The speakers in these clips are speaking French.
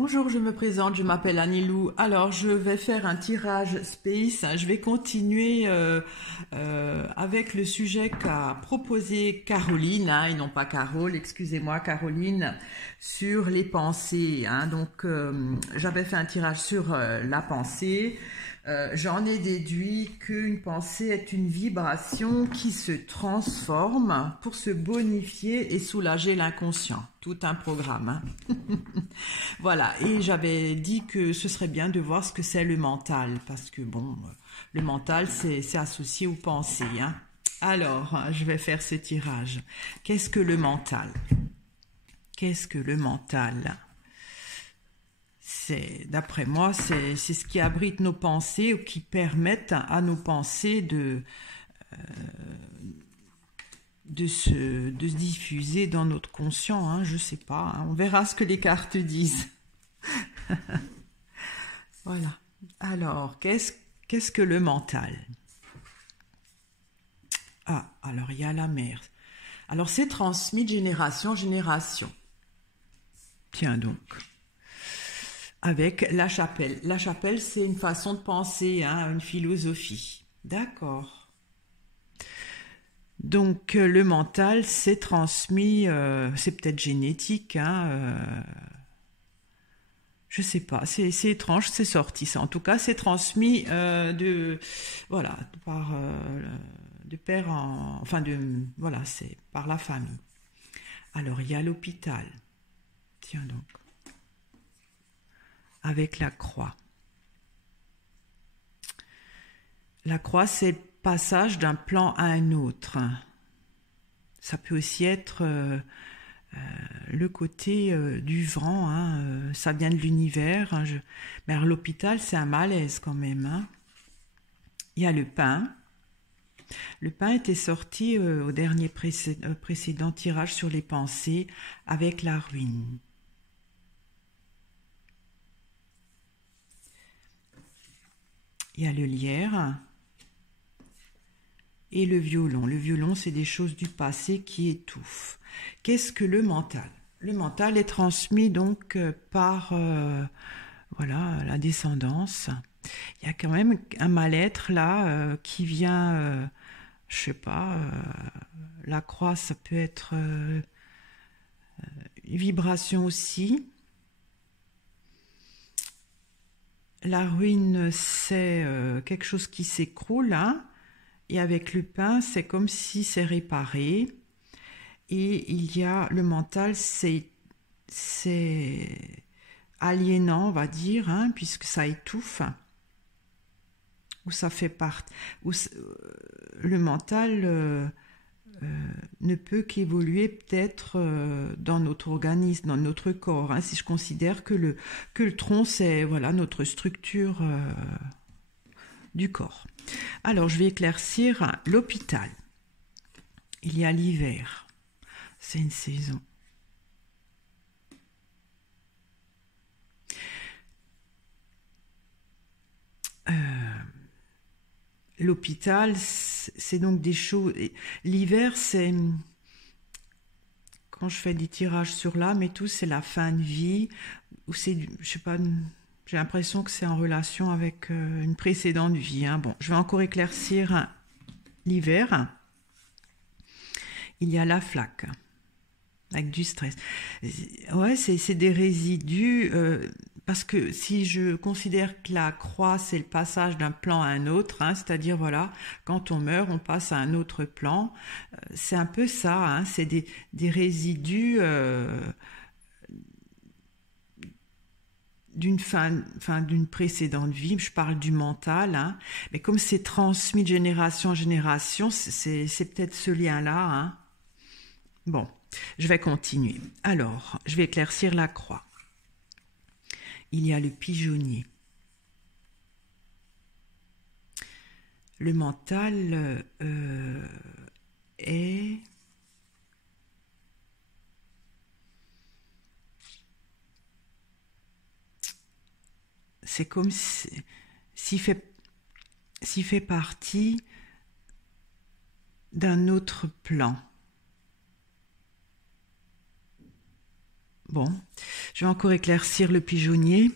Bonjour, je me présente, je m'appelle Anilou. Alors, je vais faire un tirage space. Je vais continuer avec le sujet qu'a proposé Caroline, et non pas Carole, excusez-moi, Caroline, sur les pensées. Donc, j'avais fait un tirage sur la pensée. J'en ai déduit qu'une pensée est une vibration qui se transforme pour se bonifier et soulager l'inconscient. Tout un programme. Voilà, et j'avais dit que ce serait bien de voir ce que c'est le mental, parce que bon, le mental, c'est associé aux pensées. Alors, je vais faire ce tirage. Qu'est-ce que le mental? Qu'est-ce que le mental? D'après moi, c'est ce qui abrite nos pensées ou qui permettent à nos pensées de se diffuser dans notre conscient. Je sais pas, on verra ce que les cartes disent. Voilà. Alors, qu'est-ce que le mental? Ah, alors il y a la mère. Alors c'est transmis de génération en génération. Tiens donc. Avec la chapelle. La chapelle, c'est une façon de penser, une philosophie. D'accord. Donc le mental, c'est transmis, c'est peut-être génétique, je sais pas, c'est étrange, c'est sorti ça. En tout cas, c'est transmis de père en, voilà, c'est par la famille. Alors il y a l'hôpital. Tiens donc, avec la croix. La croix, c'est le passage d'un plan à un autre. Ça peut aussi être le côté du vent, ça vient de l'univers. Mais alors, l'hôpital, c'est un malaise quand même. Il y a le pain. Le pain était sorti au dernier précédent tirage sur les pensées avec la ruine. Il y a le lierre et le violon. Le violon, c'est des choses du passé qui étouffent. Qu'est-ce que le mental? Le mental est transmis donc par la descendance. Il y a quand même un mal-être là qui vient, je sais pas, la croix, ça peut être une vibration aussi. La ruine, c'est quelque chose qui s'écroule, et avec le pain, c'est comme si c'est réparé. Et il y a le mental, c'est aliénant, on va dire, puisque ça étouffe, ou ça fait partie, le mental ne peut qu'évoluer peut-être dans notre organisme, dans notre corps. Si je considère que le tronc, c'est notre structure du corps. Alors, je vais éclaircir l'hôpital. Il y a l'hiver. C'est une saison. L'hôpital, c'est donc des choses. L'hiver, c'est quand je fais des tirages sur l'âme et tout, c'est la fin de vie, ou c'est, je sais pas, j'ai l'impression que c'est en relation avec une précédente vie. Bon, je vais encore éclaircir l'hiver. Il y a la flaque, avec du stress. Ouais, c'est des résidus, parce que si je considère que la croix, c'est le passage d'un plan à un autre, c'est-à-dire, quand on meurt, on passe à un autre plan, c'est un peu ça, c'est des résidus d'une précédente vie. Je parle du mental, mais comme c'est transmis de génération en génération, c'est peut-être ce lien-là. Bon, je vais continuer. Alors, je vais éclaircir la croix. Il y a le pigeonnier. Le mental est... C'est comme s'il fait partie d'un autre plan. Bon, Je vais encore éclaircir le pigeonnier.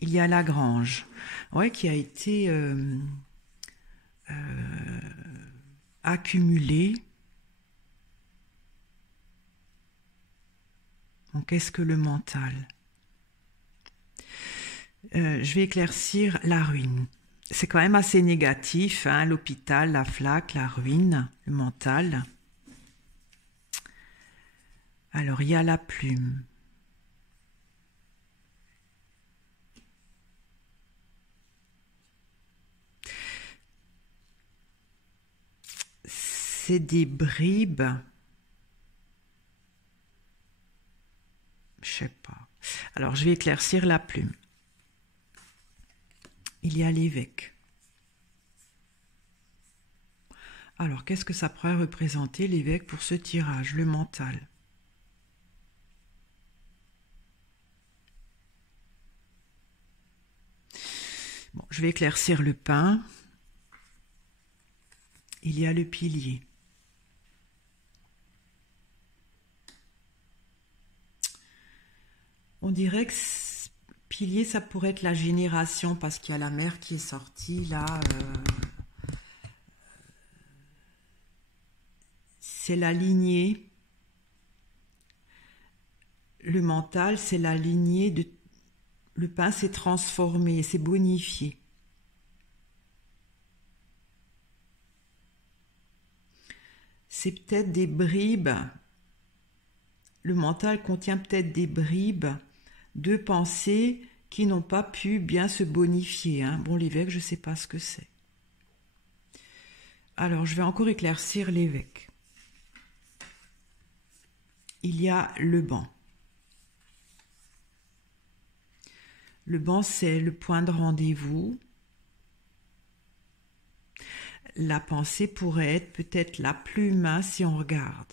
Il y a la grange, ouais, qui a été accumulée. Donc, qu'est-ce que le mental? Je vais éclaircir la ruine. C'est quand même assez négatif, hein, l'hôpital, la flaque, la ruine, le mental. Alors, il y a la plume. C'est des bribes. Je sais pas. Alors, je vais éclaircir la plume. Il y a l'évêque. Alors, qu'est-ce que ça pourrait représenter, l'évêque, pour ce tirage, le mental? Bon, je vais éclaircir le pain. Il y a le pilier. On dirait que pilier, ça pourrait être la génération, parce qu'il y a la mère qui est sortie, là. C'est la lignée. Le mental, c'est la lignée de... Le pain s'est transformé, s'est bonifié. C'est peut-être des bribes. Le mental contient peut-être des bribes de pensées qui n'ont pas pu bien se bonifier. Hein. Bon, l'évêque, je ne sais pas ce que c'est. Alors, je vais encore éclaircir l'évêque. Il y a le banc. Le banc, c'est le point de rendez-vous. La pensée pourrait être peut-être la plume, hein, si on regarde.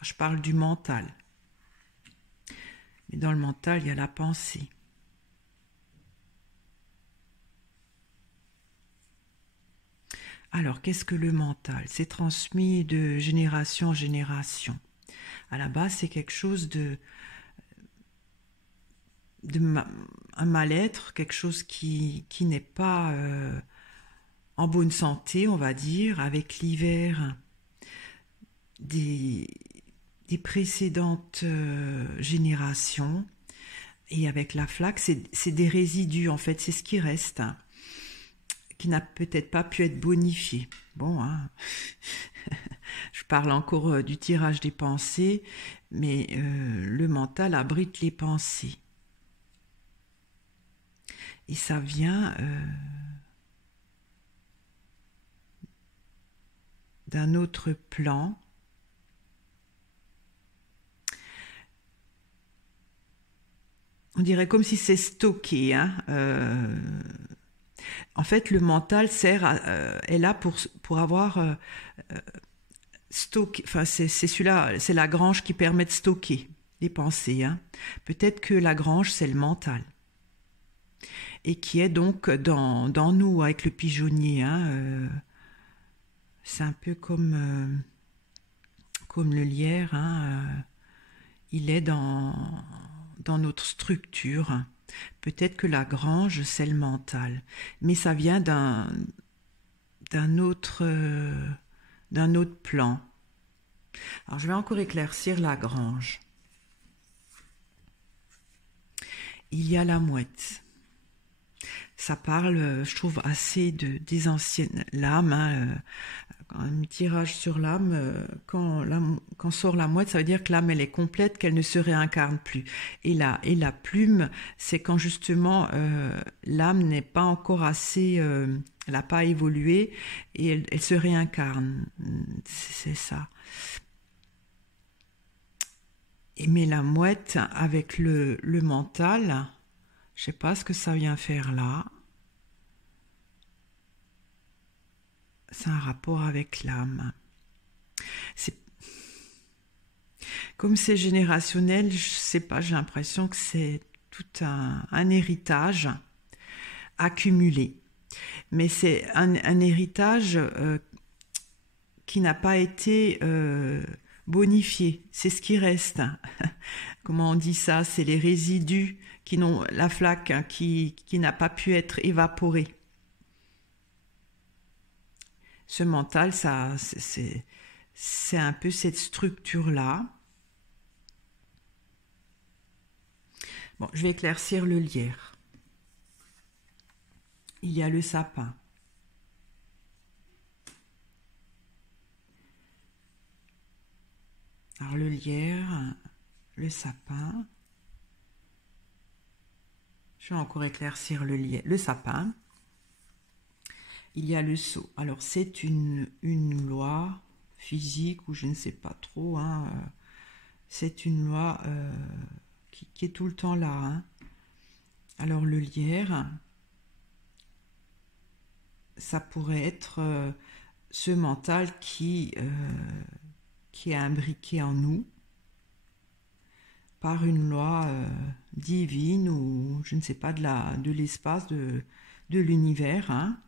Je parle du mental. Mais dans le mental, il y a la pensée. Alors, qu'est-ce que le mental? C'est transmis de génération en génération. À la base, c'est quelque chose un mal-être, quelque chose qui n'est pas en bonne santé, on va dire, avec l'hiver des précédentes générations, et avec la flaque, c'est des résidus, en fait, c'est ce qui reste, hein, qui n'a peut-être pas pu être bonifié. Bon, hein. Je parle encore du tirage des pensées, mais le mental abrite les pensées. Et ça vient d'un autre plan. On dirait comme si c'est stocké. Hein. En fait, le mental est là pour avoir stocké. Enfin, c'est celui-là, c'est la grange qui permet de stocker les pensées. Hein. Peut-être que la grange, c'est le mental. Et qui est donc dans nous, avec le pigeonnier. Hein, c'est un peu comme le lierre. Hein, il est dans notre structure. Peut-être que la grange, c'est le mental. Mais ça vient d'un autre plan. Alors, je vais encore éclaircir la grange. Il y a la mouette. Ça parle, je trouve, assez des anciennes lames. Hein, un tirage sur l'âme, quand sort la mouette, ça veut dire que l'âme, elle est complète, qu'elle ne se réincarne plus. Et la plume, c'est quand justement l'âme n'est pas encore assez, elle n'a pas évolué et elle se réincarne. C'est ça. Mais la mouette, avec le mental, je sais pas ce que ça vient faire là. C'est un rapport avec l'âme. Comme c'est générationnel, je sais pas, j'ai l'impression que c'est tout un héritage accumulé. Mais c'est un héritage qui n'a pas été bonifié. C'est ce qui reste. comment on dit ça, c'est les résidus qui n'ont, la flaque hein, qui n'a pas pu être évaporée. Ce mental, ça, c'est un peu cette structure-là. Bon, je vais éclaircir le lierre. Il y a le sapin. Alors le lierre, le sapin. Je vais encore éclaircir le lierre, le sapin. Il y a le sceau. Alors c'est une loi physique ou je ne sais pas trop. Hein, c'est une loi qui est tout le temps là. Hein. Alors le lierre, ça pourrait être ce mental qui est imbriqué en nous par une loi divine ou je ne sais pas de l'espace, de l'univers. Hein.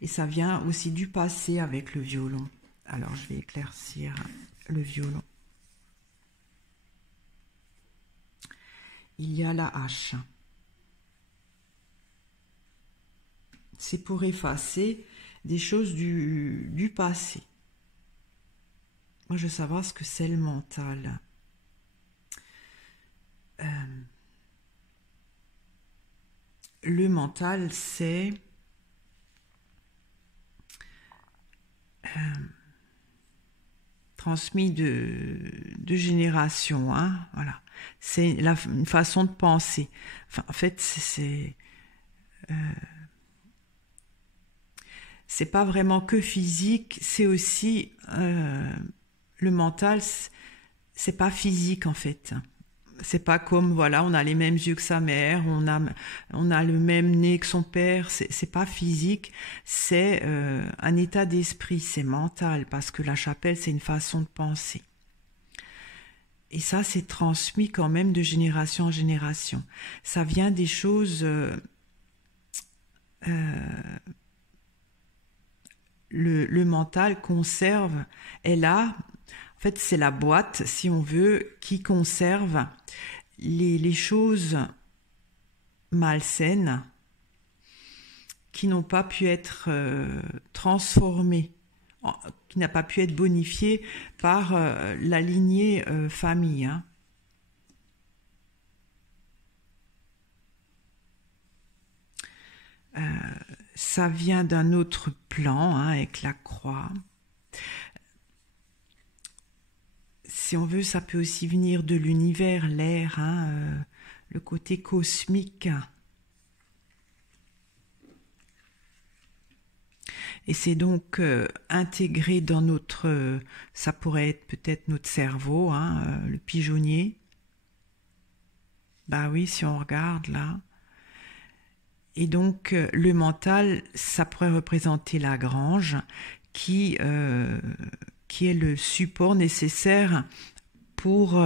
Et ça vient aussi du passé avec le violon. Alors je vais éclaircir le violon. Il y a la hache. C'est pour effacer des choses du passé. Moi, je veux savoir ce que c'est le mental. Le mental, c'est transmis de génération. Hein, voilà. C'est une façon de penser. Enfin, en fait, c'est pas vraiment que physique, c'est aussi le mental, c'est pas physique en fait. C'est pas comme voilà, on a les mêmes yeux que sa mère, on a le même nez que son père. C'est pas physique, c'est un état d'esprit, c'est mental parce que la chapelle c'est une façon de penser. Et ça c'est transmis quand même de génération en génération. Ça vient des choses. Le mental conserve, est là. En fait, c'est la boîte, si on veut, qui conserve les choses malsaines qui n'ont pas pu être transformées, qui n'a pas pu être bonifiée par la lignée famille. Hein. Ça vient d'un autre plan, hein, avec la croix. Si on veut, ça peut aussi venir de l'univers, l'air, hein, le côté cosmique. Et c'est donc intégré dans notre, ça pourrait être peut-être notre cerveau, hein, le pigeonnier. Bah oui, si on regarde là. Et donc le mental, ça pourrait représenter la grange qui est le support nécessaire pour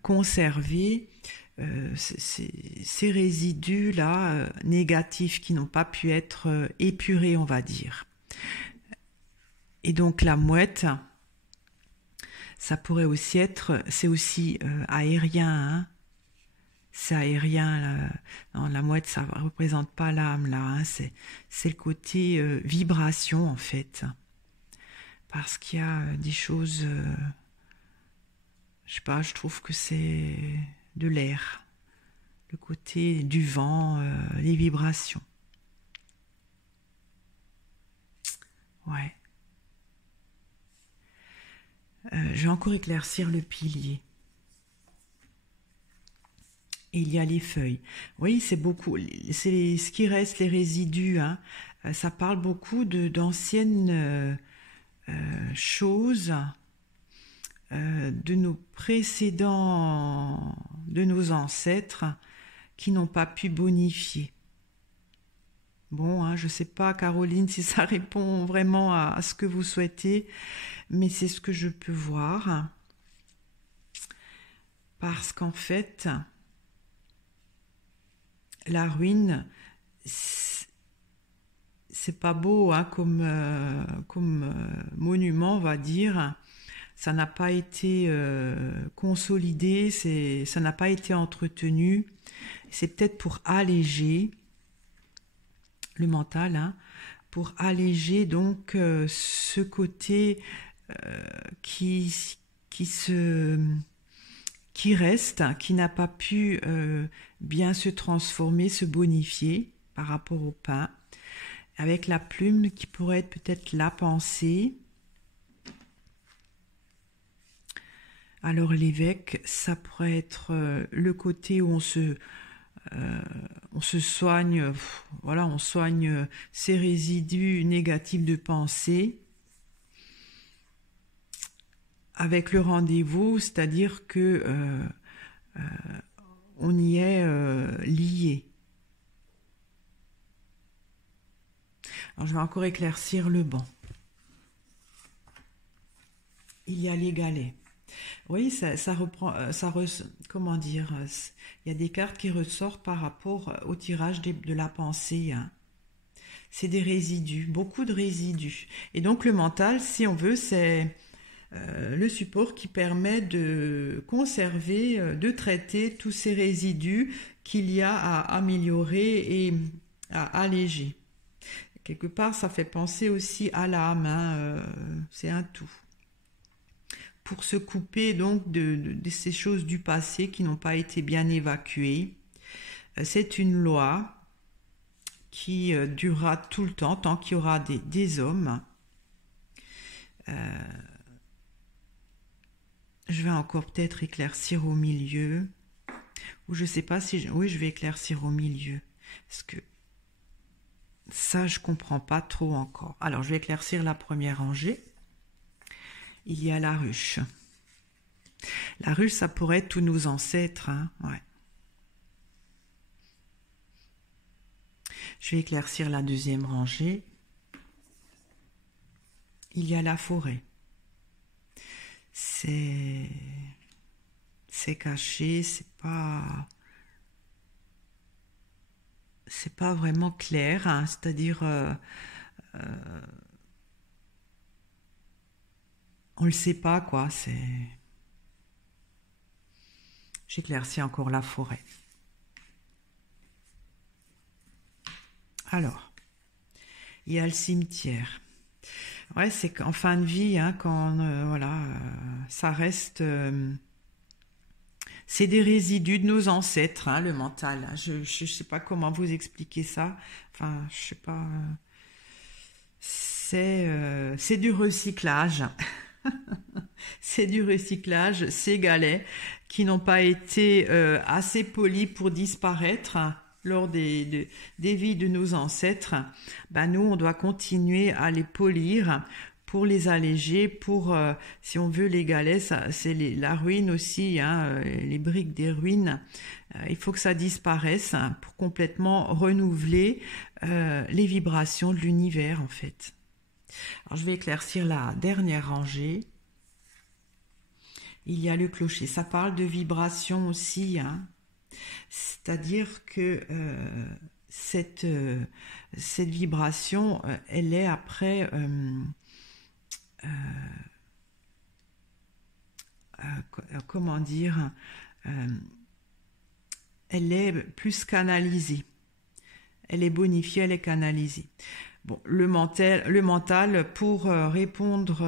conserver ces résidus-là négatifs qui n'ont pas pu être épurés, on va dire. Et donc la mouette, ça pourrait aussi être, c'est aussi aérien, hein. C'est aérien, non, la mouette, ça ne représente pas l'âme, là, hein. C'est le côté vibration, en fait. Parce qu'il y a des choses, je sais pas, je trouve que c'est de l'air, le côté du vent, les vibrations. Ouais. Je vais encore éclaircir le pilier. Et il y a les feuilles. Oui, c'est beaucoup, c'est ce qui reste, les résidus. Hein. Ça parle beaucoup d'anciennes choses, de nos précédents, de nos ancêtres, qui n'ont pas pu bonifier. Bon, hein, je ne sais pas, Caroline, si ça répond vraiment à ce que vous souhaitez, mais c'est ce que je peux voir. Parce qu'en fait, la ruine, c'est pas beau hein, comme monument, on va dire. ça n'a pas été consolidé, ça n'a pas été entretenu. C'est peut-être pour alléger le mental, hein, pour alléger donc ce côté qui, qui reste, qui n'a pas pu bien se transformer, se bonifier par rapport au pain, avec la plume qui pourrait être peut-être la pensée. Alors l'évêque, ça pourrait être le côté où on se soigne, voilà, on soigne ces résidus négatifs de pensée avec le rendez-vous, c'est-à-dire que on y est lié. Alors je vais encore éclaircir le banc. Il y a les galets. Oui, ça reprend, comment dire, il y a des cartes qui ressortent par rapport au tirage de la pensée, hein. C'est des résidus, beaucoup de résidus. Et donc le mental, si on veut, c'est le support qui permet de conserver, de traiter tous ces résidus qu'il y a à améliorer et à alléger. Quelque part, ça fait penser aussi à l'âme, hein, c'est un tout. Pour se couper donc de ces choses du passé qui n'ont pas été bien évacuées. C'est une loi qui durera tout le temps, tant qu'il y aura des hommes. Je vais encore peut-être éclaircir au milieu. Ou je ne sais pas si... Oui, je vais éclaircir au milieu. Parce que ça, je ne comprends pas trop encore. Alors, je vais éclaircir la première rangée. Il y a la ruche. La ruche, ça pourrait être tous nos ancêtres, hein, ouais. Je vais éclaircir la deuxième rangée. Il y a la forêt. C'est caché, c'est pas vraiment clair, hein, c'est-à-dire on le sait pas quoi, j'éclaircis encore la forêt. Alors, il y a le cimetière. Ouais, c'est qu'en fin de vie, hein, quand voilà, ça reste, c'est des résidus de nos ancêtres, hein, le mental. Je sais pas comment vous expliquer ça. Enfin, je sais pas. C'est du recyclage. C'est du recyclage, ces galets qui n'ont pas été assez polis pour disparaître lors des vies de nos ancêtres. Ben nous, on doit continuer à les polir pour les alléger, pour, si on veut, les galets, c'est la ruine aussi, hein, les briques des ruines. Il faut que ça disparaisse, hein, pour complètement renouveler les vibrations de l'univers, en fait. Alors, je vais éclaircir la dernière rangée. Il y a le clocher. Ça parle de vibration aussi, hein. C'est-à-dire que cette vibration, elle est après... comment dire, elle est plus canalisée. Elle est bonifiée, elle est canalisée. Bon, le mental, pour répondre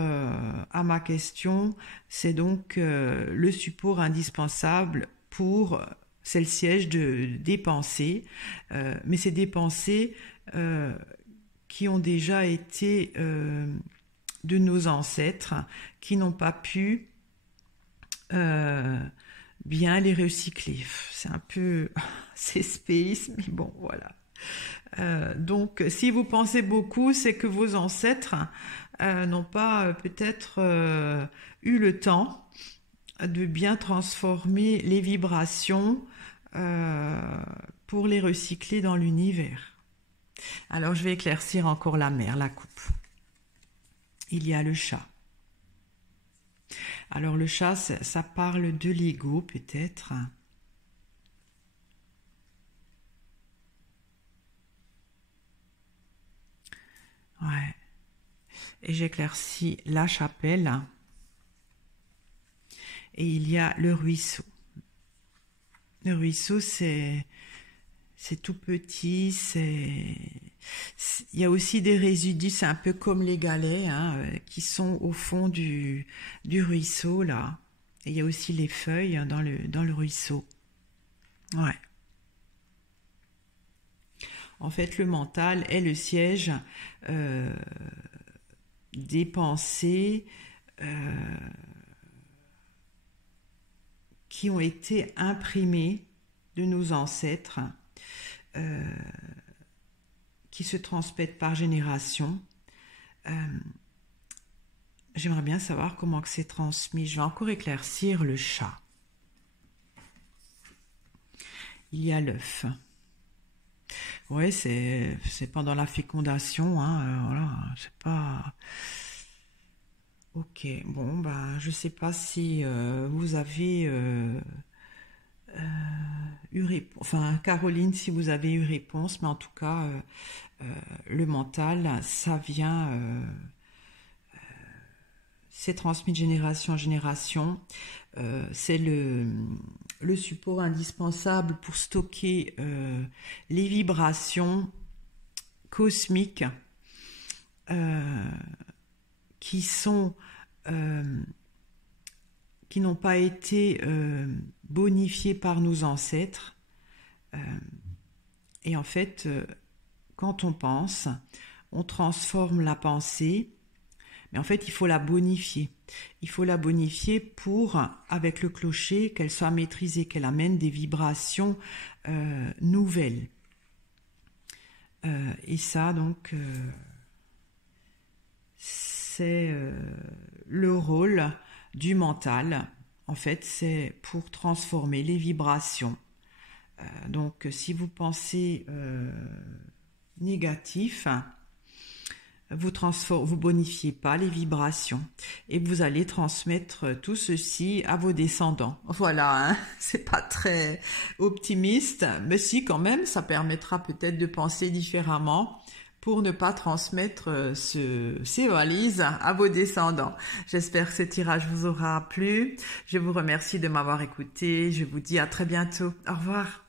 à ma question, c'est donc le support indispensable pour, c'est le siège des pensées, mais c'est des pensées qui ont déjà été de nos ancêtres, qui n'ont pas pu bien les recycler. C'est un peu, c'est space, mais bon, voilà. Donc, si vous pensez beaucoup, c'est que vos ancêtres n'ont pas peut-être eu le temps de bien transformer les vibrations pour les recycler dans l'univers. Alors, je vais éclaircir encore la mer, la coupe. Il y a le chat. Alors, le chat, ça parle de l'ego, peut-être. Ouais. Et j'éclaircis la chapelle. et il y a le ruisseau. Le ruisseau, c'est tout petit, il y a aussi des résidus, c'est un peu comme les galets, hein, qui sont au fond du ruisseau, là. Et il y a aussi les feuilles, hein, dans le ruisseau. Ouais. En fait, le mental est le siège des pensées qui ont été imprimées de nos ancêtres, qui se transmettent par génération. J'aimerais bien savoir comment que c'est transmis. Je vais encore éclaircir le chat. Il y a l'œuf. Ouais, c'est pendant la fécondation, hein, voilà, c'est pas... Ok, bon, bah, je sais pas si vous avez enfin, Caroline, si vous avez eu réponse, mais en tout cas, le mental, ça vient... c'est transmis de génération en génération. C'est le support indispensable pour stocker les vibrations cosmiques qui n'ont pas été bonifiées par nos ancêtres. Et en fait, quand on pense, on transforme la pensée. Mais en fait, il faut la bonifier. Il faut la bonifier pour, avec le clocher, qu'elle soit maîtrisée, qu'elle amène des vibrations nouvelles. Et ça, donc, c'est le rôle du mental. En fait, c'est pour transformer les vibrations. Donc, si vous pensez négatif, vous bonifiez pas les vibrations et vous allez transmettre tout ceci à vos descendants. Voilà, hein, c'est pas très optimiste, mais si quand même, ça permettra peut-être de penser différemment pour ne pas transmettre ces valises à vos descendants. J'espère que ce tirage vous aura plu. Je vous remercie de m'avoir écouté. Je vous dis à très bientôt. Au revoir.